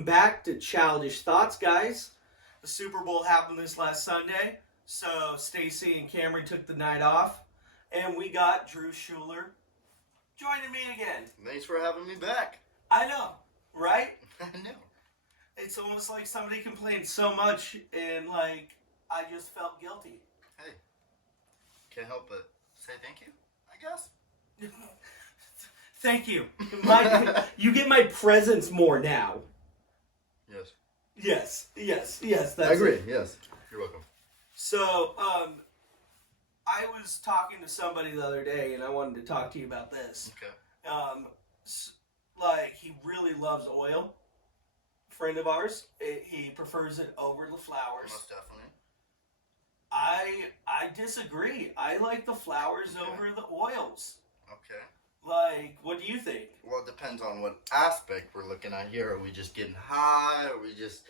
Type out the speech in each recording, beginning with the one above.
Welcome back to Childish Thoughts, guys. The Super Bowl happened this last Sunday, so Stacy and Cameron took the night off, and we got Drew Shuler joining me again. Thanks for having me back. I know, right? I know. It's almost like somebody complained so much, and like I just felt guilty. Hey, can't help but say thank you, I guess. Thank you. You get my presents more now. Yes. Yes. I agree. Yes. You're welcome. So, I was talking to somebody the other day, and I wanted to talk to you about this. Okay. Like, he really loves oil. Friend of ours, he prefers it over the flowers. Most definitely. I disagree. I like the flowers over the oils. Okay. Like, what do you think? Well, it depends on what aspect we're looking at here. Are we just getting high? Are we just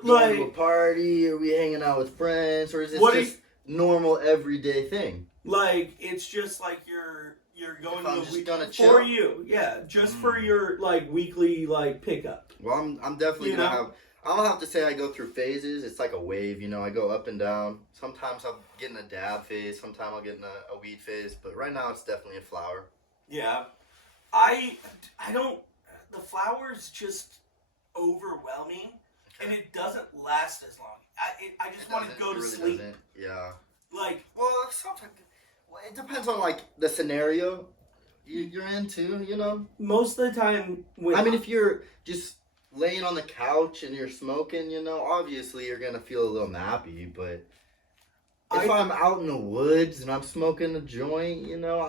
going to a party? Are we hanging out with friends? Or is it just normal everyday thing? Like, it's just like you're going to the week gonna chill? for you. Yeah, just for your like weekly like pickup. Well, I'm definitely gonna have. I'm gonna have to say I go through phases. It's like a wave, you know. I go up and down. Sometimes I'll get in a dab phase. Sometimes I'll get in a weed phase. But right now, it's definitely a flower. Yeah, I don't. The flowers just overwhelming, and it doesn't last as long. I just want to go to sleep. Yeah. Like, well, sometimes it depends on like the scenario you're into. You know. Most of the time, if you're just laying on the couch and you're smoking, you know, obviously you're gonna feel a little nappy. But if I'm out in the woods and I'm smoking a joint, you know,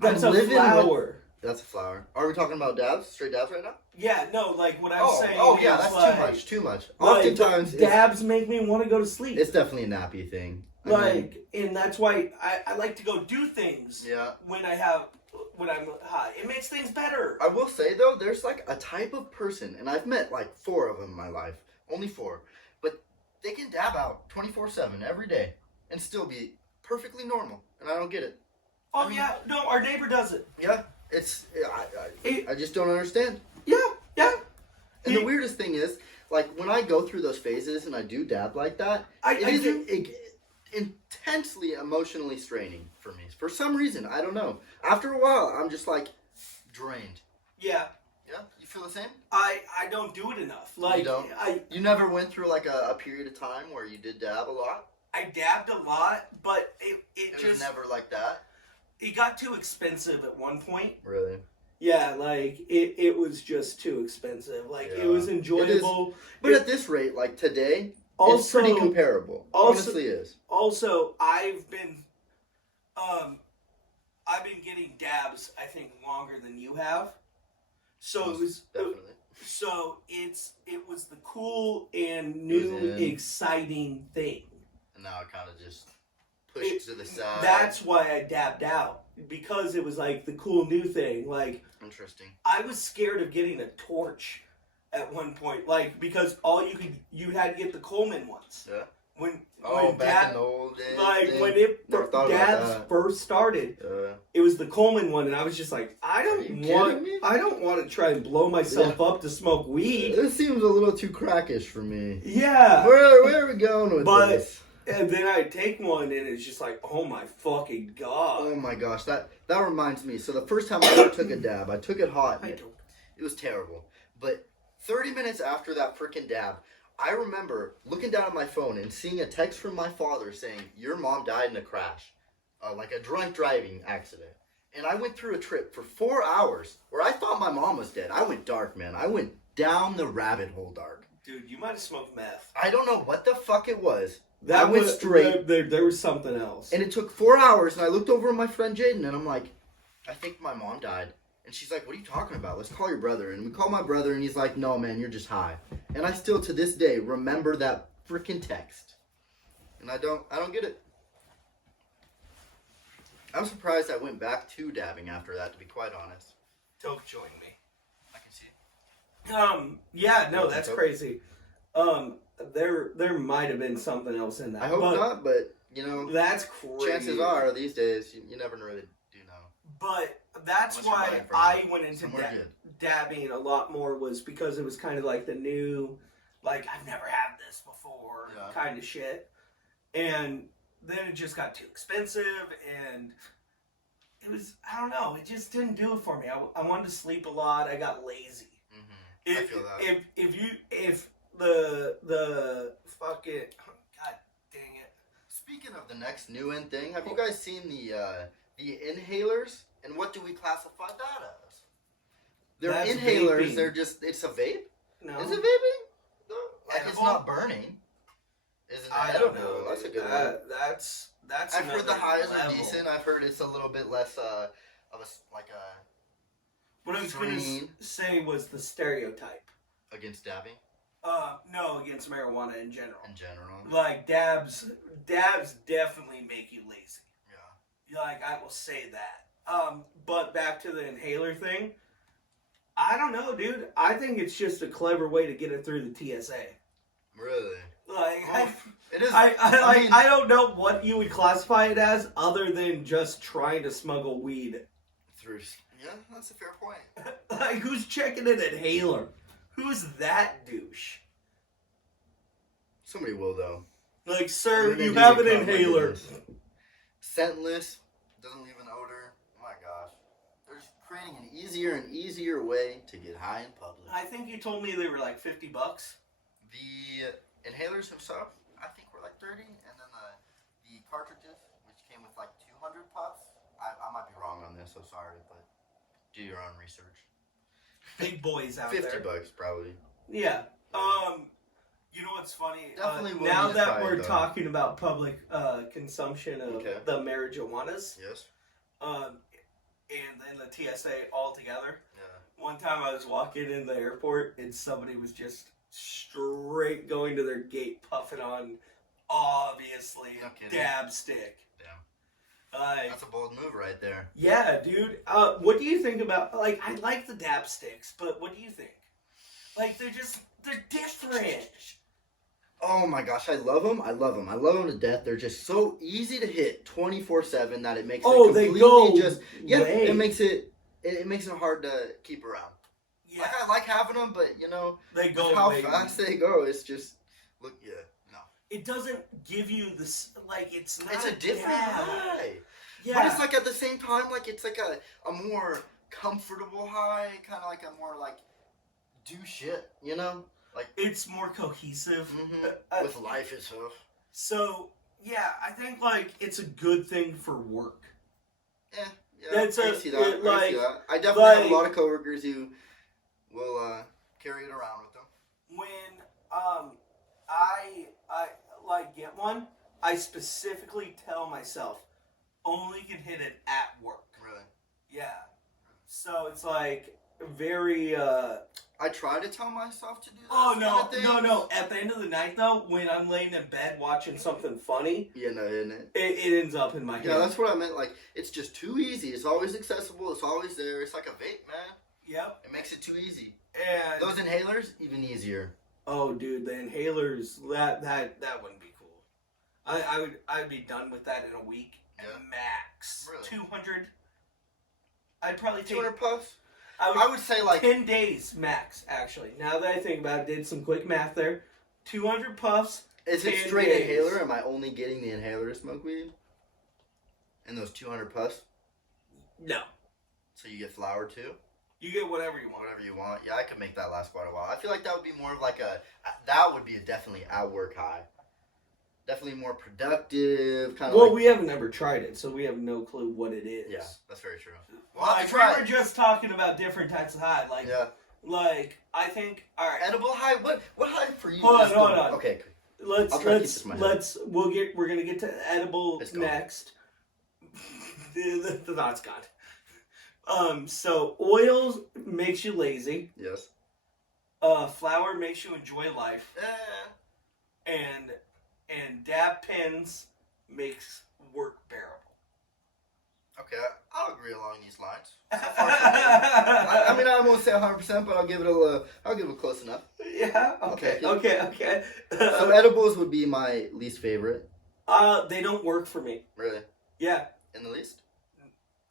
That's a flower. That's a flower. Are we talking about dabs? Straight dabs right now? Yeah, no, like what I'm saying. Oh, yeah, that's like, too much. Oftentimes, dabs make me want to go to sleep. It's definitely a nappy thing. And that's why I like to go do things. Yeah. When I'm high, it makes things better. I will say though, there's like a type of person, and I've met like 4 of them in my life, only 4, but they can dab out 24/7 every day and still be perfectly normal, and I don't get it. Oh, yeah. No, our neighbor does it. Yeah. I just don't understand. Yeah. And the weirdest thing is, like, when I go through those phases and I do dab like that, it is intensely emotionally straining for me. For some reason, I don't know. After a while, I'm just, like, drained. Yeah. Yeah? You feel the same? I don't do it enough. Like, you don't? You never went through, like, a period of time where you did dab a lot? I dabbed a lot, but it just... was never like that? It got too expensive at one point. Really? Yeah, like, it was just too expensive. Like, it was enjoyable. But at this rate, like, today, it's pretty comparable. Honestly is. Also, I've been getting dabs, I think, longer than you have. So definitely. So it was the cool and new, exciting thing. And now it kind of just pushed to the side. That's why I dabbed out, because it was like the cool new thing. Like, interesting. I was scared of getting a torch at one point, like, because you had to get the Coleman ones. Yeah. When back in the old days. Like when dabs first started, it was the Coleman one, and I was just like, I don't want to try and blow myself up to smoke weed. This seems a little too crackish for me. Yeah. Where are we going with this? And then I take one, and it's just like, oh my fucking god. Oh my gosh, that reminds me. So the first time I ever took a dab, I took it hot. It was terrible. But 30 minutes after that freaking dab, I remember looking down at my phone and seeing a text from my father saying, your mom died in a crash, like a drunk driving accident. And I went through a trip for 4 hours where I thought my mom was dead. I went dark, man. I went down the rabbit hole dark. Dude, you might have smoked meth. I don't know what the fuck it was. That went straight. There was something else. And it took 4 hours, and I looked over at my friend Jaden, and I'm like, I think my mom died. And she's like, what are you talking about? Let's call your brother. And we call my brother, and he's like, no, man, you're just high. And I still, to this day, remember that freaking text. And I don't get it. I'm surprised I went back to dabbing after that, to be quite honest. Don't join me. I can see it. Yeah, no, that's crazy. There might have been something else in that. I hope not, but, you know. That's crazy. Chances are, these days, you never really do know. But that's why I went into dabbing a lot more was because it was kind of like the new, like, I've never had this before kind of shit. And then it just got too expensive, and it was, I don't know, it just didn't do it for me. I wanted to sleep a lot. I got lazy. I feel that. If the fucking, god dang it. Speaking of the next new in thing, have you guys seen the inhalers? And what do we classify that as? They're That's inhalers. vaping. They're just, it's a vape? No. Is it vaping? No. Like, it's Edible? not burning. Isn't it I edible? don't know. That's a good one. That's I've heard the another highs are level. decent. I've heard it's a little bit less of a, like a What I was going to screen say was the stereotype. against dabbing No, against marijuana in general. in general. Like, dabs definitely make you lazy. Yeah. Like, I will say that. But back to the inhaler thing. I don't know, dude. I think it's just a clever way to get it through the TSA. Really? Like, Well, it is. I mean, don't know what you would classify it as other than just trying to smuggle weed. through. Yeah, that's a fair point. Like, who's checking an inhaler? Who's that douche? Somebody will though. Like, sir, Everything you doesn't have an come like inhaler. this. Scentless, doesn't leave an odor. Oh my gosh. They're just creating an easier and easier way to get high in public. I think you told me they were like $50. The inhalers themselves, I think were like 30, and then the cartridges, which came with like 200 puffs. I might be wrong on this, so sorry, but do your own research. Big boys out 50 there. bucks probably. Yeah. You know what's funny? Definitely will now need to that try it, we're though. talking about public consumption of the marijuanas, Yes. and then the TSA altogether. Yeah. One time I was walking in the airport and somebody was just straight going to their gate puffing on, obviously, No kidding. dab stick. Damn. That's a bold move right there. Yeah, dude. What do you think about, like, I like the dab sticks, but what do you think? Like, they're different. Oh my gosh, I love them. I love them. I love them to death. They're just so easy to hit 24/7 that it makes it completely they go just away. it makes it hard to keep around. Yeah, Like I like having them, but you know they go how away. fast they go. It's just no. It doesn't give you this, like, it's not It's a different dab. high. Yeah. But it's like at the same time, like it's like a more comfortable high, kind of like a more like do shit, you know? Like It's more cohesive. with life itself. So, yeah, I think, like, it's a good thing for work. Yeah, That's I a- see that. it, I like- see that. I definitely have like- a lot of coworkers who will carry it around with them. When I like get one, I specifically tell myself only can hit it at work. Really? Yeah. So it's like very I try to tell myself to do that. oh kind of no. At the end of the night though, when I'm laying in bed watching something funny, Yeah, no, isn't it? it ends up in my head. Yeah, that's what I meant. Like, it's just too easy. It's always accessible. It's always there. It's like a vape, man. Yep. It makes it too easy. And Those inhalers, even easier. oh dude, the inhalers that wouldn't be cool. I'd be done with that in a week Yeah. max. Really? 200. I'd probably take 200 puffs? I I would say like 10 days max, actually. Now that I think about it, did some quick math there. 200 puffs. is it 10 straight days. inhaler? Am I only getting the inhaler to smoke weed? And those 200 puffs? No. So you get flour too? You get whatever you want. Whatever you want. Yeah, I could make that last quite a while. I feel like that would be more of like that would be a definitely at work high. Definitely more productive, kind of Well, like, we haven't ever tried it, so we have no clue what it is. yeah, that's very true. Like, we were just talking about different types of high. Like, Yeah. like I think, all right. Edible high? What high for you? Hold on, is hold the- on. Okay. Let's I'll try to keep this in my head. we're gonna get to edible It's gone. next. the thought's gone. So oils makes you lazy. Yes. Flour makes you enjoy life, and dab pens makes work bearable. Okay, I'll agree along these lines. So far, so good. I mean, I won't say 100%, but I'll give it close enough. Yeah. Okay. Okay. So edibles would be my least favorite. They don't work for me. Really? Yeah. In the least?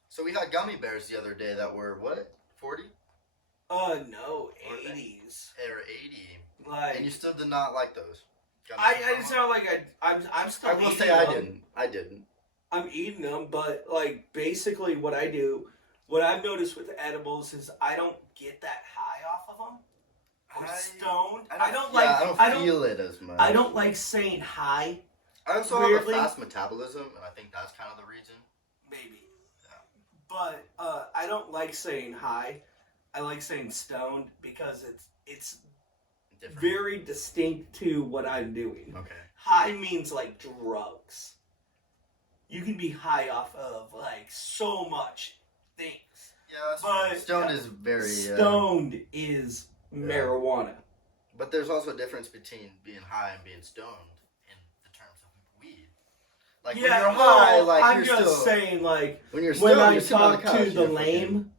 So we had gummy bears the other day that were, what, 40? No, 80s. Or 80. Like, And you still did not like those. It's not like I'm still. I will say I didn't. I didn't. I'm eating them, but like basically what I do, what I've noticed with edibles is I don't get that high off of them. I'm stoned. I don't feel it as much. I don't like saying high. I also have a fast metabolism, and I think that's kind of the reason. Maybe. Yeah. But I don't like saying high. I like saying stoned because it's different. Very distinct to what I'm doing. Okay. High means like drugs. You can be high off of like so much things. Yeah, but stoned is very stoned is marijuana. But there's also a difference between being high and being stoned in the terms of weed. Like when you're high, like I'm you're just saying, like when you're stoned, when I talk to the lame,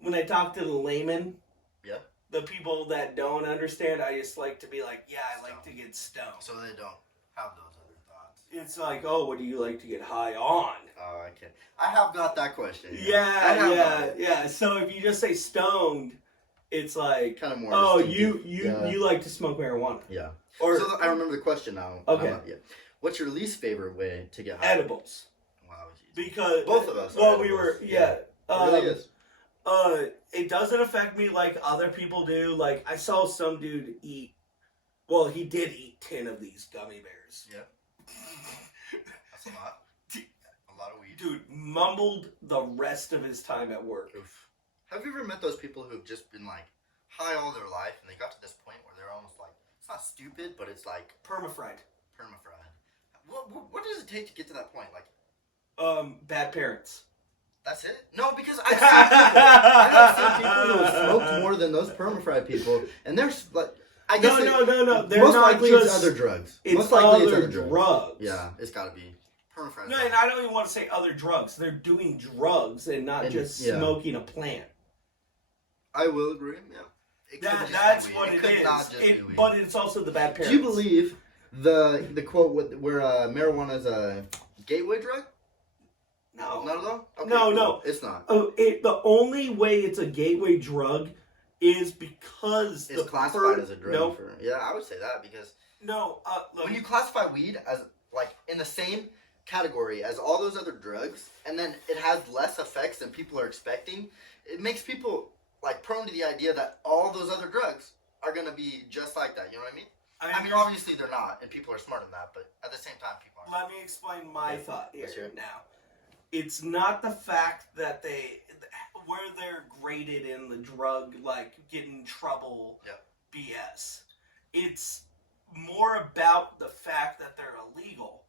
when I talk to the layman, the people that don't understand, I just like to be like, yeah, I like to get stoned. So they don't have those other thoughts. It's like, oh, what do you like to get high on? Oh, okay. I have got that question. Yeah. So if you just say stoned, it's like, kind of more. Oh, you like to smoke marijuana? Yeah. Or so I remember the question now. Okay. What's your least favorite way to get high? Edibles. Wow. Because both of us. Well, we were. Yeah. It really is. It doesn't affect me like other people do. Like, I saw some dude eat, well, he did eat 10 of these gummy bears. Yeah. That's a lot. A lot of weed. Dude, mumbled the rest of his time at work. Oof. Have you ever met those people who've just been, like, high all their life, and they got to this point where they're almost like, it's not stupid, but it's like... Perma-fried. What does it take to get to that point? Like, bad parents. That's it? No, because I've seen people who have smoked more than those perma-fried people, and they're like, I guess no. They're most not likely just, it's other drugs. It's most likely other it's other drugs. Yeah, it's got to be perma-fried. No, and I don't even want to say other drugs. They're doing drugs and not just smoking a plant. I will agree. Yeah, that's what it is. But it's also the bad parents. Do you believe the quote where marijuana is a gateway drug? No. Not at all? Okay, no. It's not. The only way it's a gateway drug is because it's classified as a drug. Nope. Yeah, I would say that because... No. When you classify weed as, like, in the same category as all those other drugs, and then it has less effects than people are expecting, it makes people, like, prone to the idea that all those other drugs are going to be just like that. You know what I mean? I mean, obviously they're not, and people are smart in that, but at the same time, people aren't. Let me explain my thought here now. It's not the fact that where they're graded in the drug, like, get in trouble BS. It's more about the fact that they're illegal.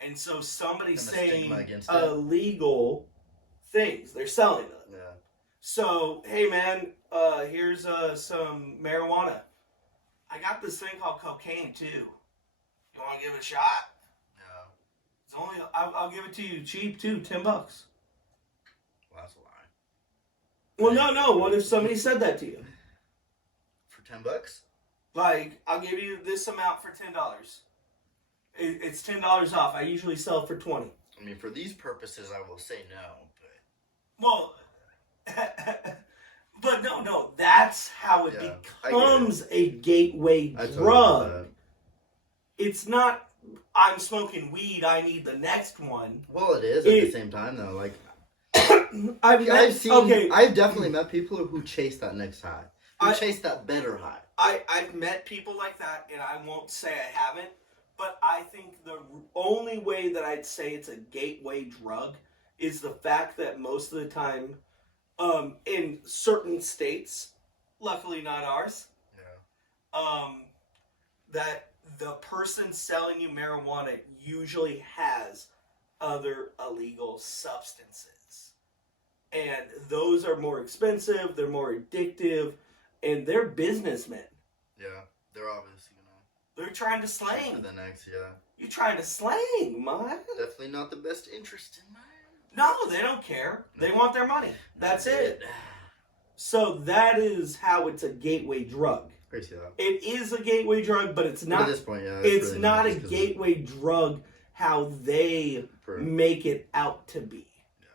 And so somebody's saying illegal things. They're selling them. Yeah. So, hey man, here's some marijuana. I got this thing called cocaine too. You want to give it a shot? It's only I'll give it to you cheap too, $10. Well, that's a lie. Well, no. What if somebody said that to you? For $10? Like, I'll give you this amount for $10. It's $10 off. I usually sell it for $20. I mean, for these purposes, I will say no. But but no. That's how it becomes a gateway drug. It's not. I'm smoking weed. I need the next one. Well, it is at the same time, though. Like, I've definitely met people who chase that next high. Who chase that better high. I've met people like that, and I won't say I haven't. But I think the only way that I'd say it's a gateway drug is the fact that most of the time, in certain states, luckily not ours, that the person selling you marijuana usually has other illegal substances. And those are more expensive, they're more addictive, and they're businessmen. Yeah, they're obviously they're trying to slang. For the next, You're trying to slang, man. Definitely not the best interest in mind. No, they don't care. They want their money. That's it. So that is how it's a gateway drug. Crazy that. It is a gateway drug, but it's not. At this point, it's really not a gateway drug how they make it out to be. Yeah.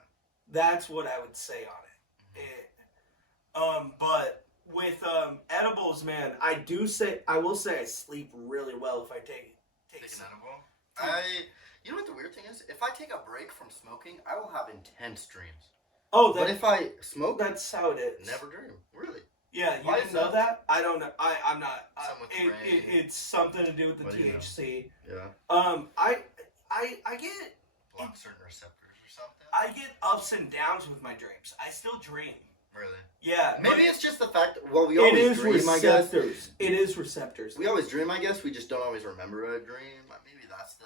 That's what I would say on it. But with edibles, man, I will say I sleep really well if I take an edible. You know what the weird thing is? If I take a break from smoking, I will have intense dreams. Oh, but if I smoke, that's how it is. Never dream. Really? Yeah, you didn't know that? I don't know. I'm not. It's something to do with the THC. You know? Yeah. I get block certain receptors or something. I get ups and downs with my dreams. I still dream. Really? Yeah. Maybe it's just the fact. Well, we always dream. I guess it is receptors. We always dream. I guess we just don't always remember a dream. Maybe that's the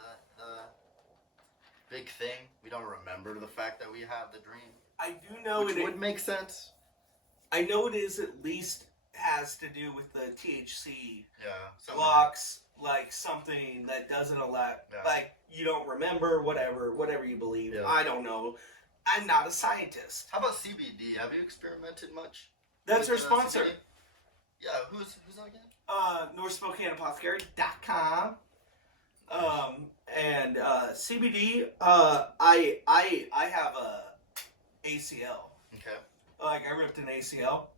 big thing. We don't remember the fact that we have the dream. I do know which would make sense. I know it is at least has to do with the THC. Yeah. Blocks like something that doesn't allow, like you don't remember whatever you believe. Yeah. I don't know. I'm not a scientist. How about CBD? Have you experimented much? That's our sponsor. CBD? Yeah. Who's that again? NorthSpokaneApothecary.com. And CBD. I have a ACL. Okay. Like I ripped an ACL.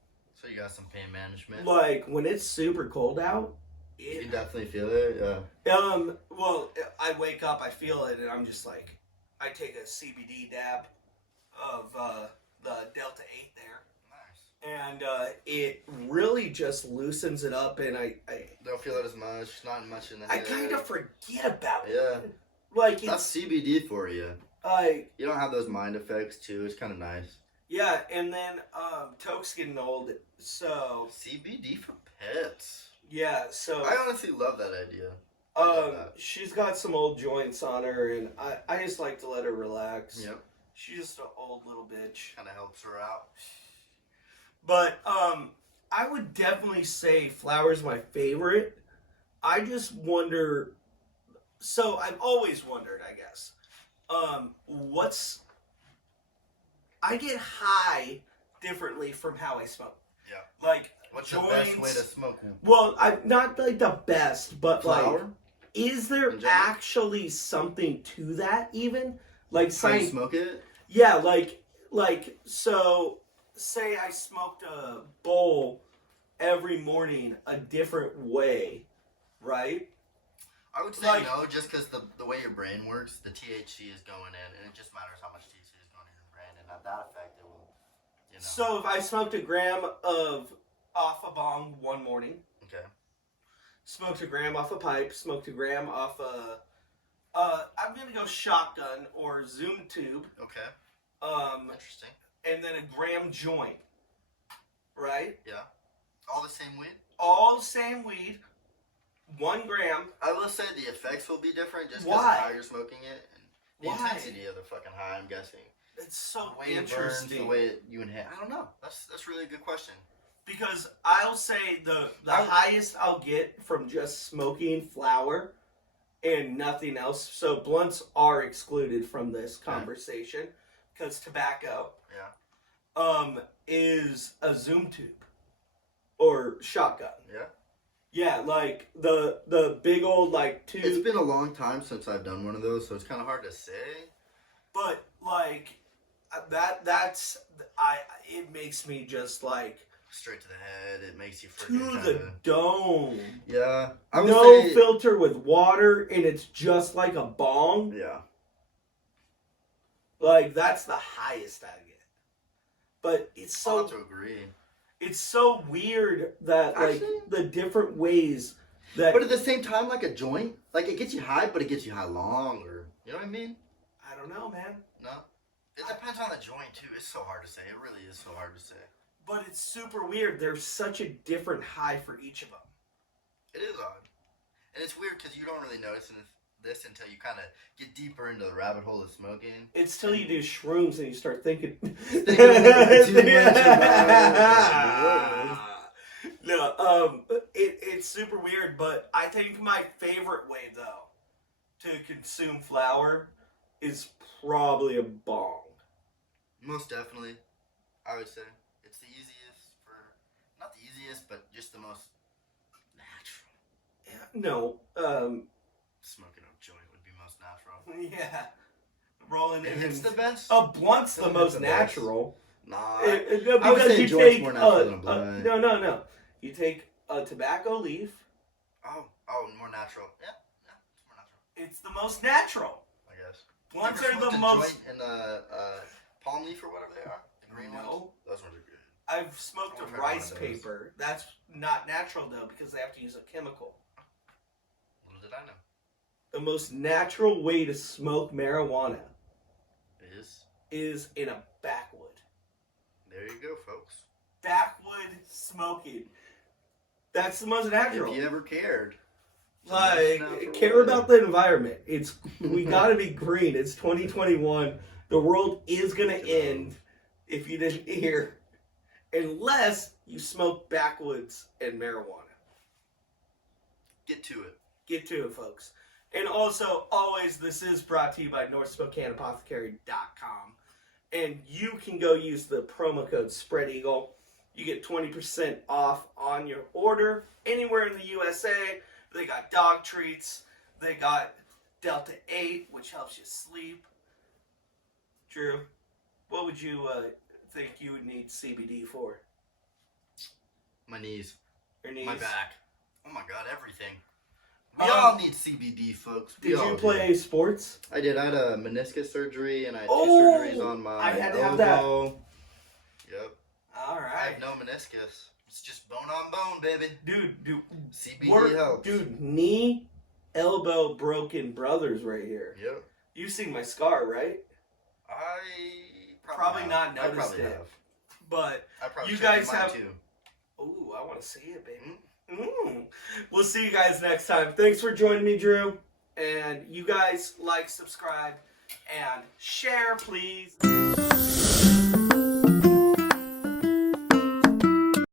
So you got some pain management. Like when it's super cold out. You can definitely feel it. Yeah. Well, I wake up, I feel it, and I'm just like, I take a CBD dab of the Delta 8 there. Nice. And it really just loosens it up, and I don't feel it as much. Not much in the head. I kind of forget about it. Yeah. Like that's CBD for you. You don't have those mind effects too. It's kind of nice. Yeah, and then Toke's getting old, so CBD for pets. Yeah, so I honestly love that idea. She's got some old joints on her, and I just like to let her relax. Yep. She's just an old little bitch. Kind of helps her out. But I would definitely say flower's my favorite. I just wonder. So I've always wondered, I guess. I get high differently from how I smoke. Yeah. Like. What's the best way to smoke one? Well, I'm not like the best, but flower? Like, is there actually something to that even? Like, how you smoke it? Yeah, like, so, say I smoked a bowl every morning a different way, right? I would say no, just because the way your brain works, the THC is going in, and it just matters how much THC is going in your brain, and at that effect, it will, you know. So if I smoked a gram off a bong one morning. Okay. Smoked a gram off a pipe. Smoked a gram off a. I'm gonna go shotgun or Zoom tube. Okay. Interesting. And then a gram joint. Right. Yeah. All the same weed. All the same weed. 1 gram. I will say the effects will be different just because of how you're smoking it. And the intensity of the fucking high, I'm guessing. It's so the way interesting. It burns, the way you inhale. I don't know. That's really a good question. Because I'll say the highest I'll get from just smoking flower and nothing else. So blunts are excluded from this conversation because tobacco. Yeah. Is a Zoom tube or shotgun. Yeah. Yeah, like the big old like tube. It's been a long time since I've done one of those, so it's kind of hard to say. But like it makes me just like. Straight to the head. It makes you freaking to the dome. Yeah. No filter with water, and it's just like a bong. Yeah. Like that's the highest I get. But it's so. I have to agree. It's so weird that like the different ways that. But at the same time, like a joint, like it gets you high, but it gets you high longer. You know what I mean? I don't know, man. No. It depends on the joint too. It's so hard to say. It really is so hard to say. But it's super weird. There's such a different high for each of them. It is odd. And it's weird because you don't really notice this until you kind of get deeper into the rabbit hole of smoking. It's till you do shrooms and you start thinking... No, it's super weird, but I think my favorite way, though, to consume flower is probably a bong. Most definitely, I would say. It's the easiest not the easiest, but just the most natural. Yeah, no, smoking a joint would be most natural. Yeah. Rolling in. It's the best. A blunt's the most natural. Nah, No, I would because say you joint's take more natural than a blunt. no. You take a tobacco leaf. Oh, more natural. Yeah, it's more natural. It's the most natural. I guess. Blunts Ever are smoked the a most. joint and palm leaf or whatever they are. The green ones. Those ones are good. I've smoked a rice paper. That's not natural though because they have to use a chemical. Little did I know. The most natural way to smoke marijuana is in a backwood. There you go, folks. Backwood smoking. That's the most natural. If you ever cared. Like, care about the environment. We gotta be green. It's 2021. The world is gonna end if you didn't hear. Unless you smoke backwoods and marijuana. Get to it. Get to it, folks. And also, always, this is brought to you by NorthSpokaneApothecary.com. And you can go use the promo code SpreadEagle. You get 20% off on your order anywhere in the USA. They got dog treats. They got Delta 8, which helps you sleep. Drew, what would you think you would need CBD for? My knees. Your knees? My back. Oh my God, everything. We all need CBD, folks. Did you play sports? I did. I had a meniscus surgery, and I had 2 surgeries on my I had to elbow. have that. Yep. All right. I have no meniscus. It's just bone on bone, baby. Dude. CBD helps. Dude, knee, elbow, broken brothers right here. Yep. You've seen my scar, right? I probably not I noticed probably it. have. But I probably you should guys mine have. too. Ooh, I want to see it, baby. We'll see you guys next time. Thanks for joining me, Drew. And you guys like, subscribe, and share, please.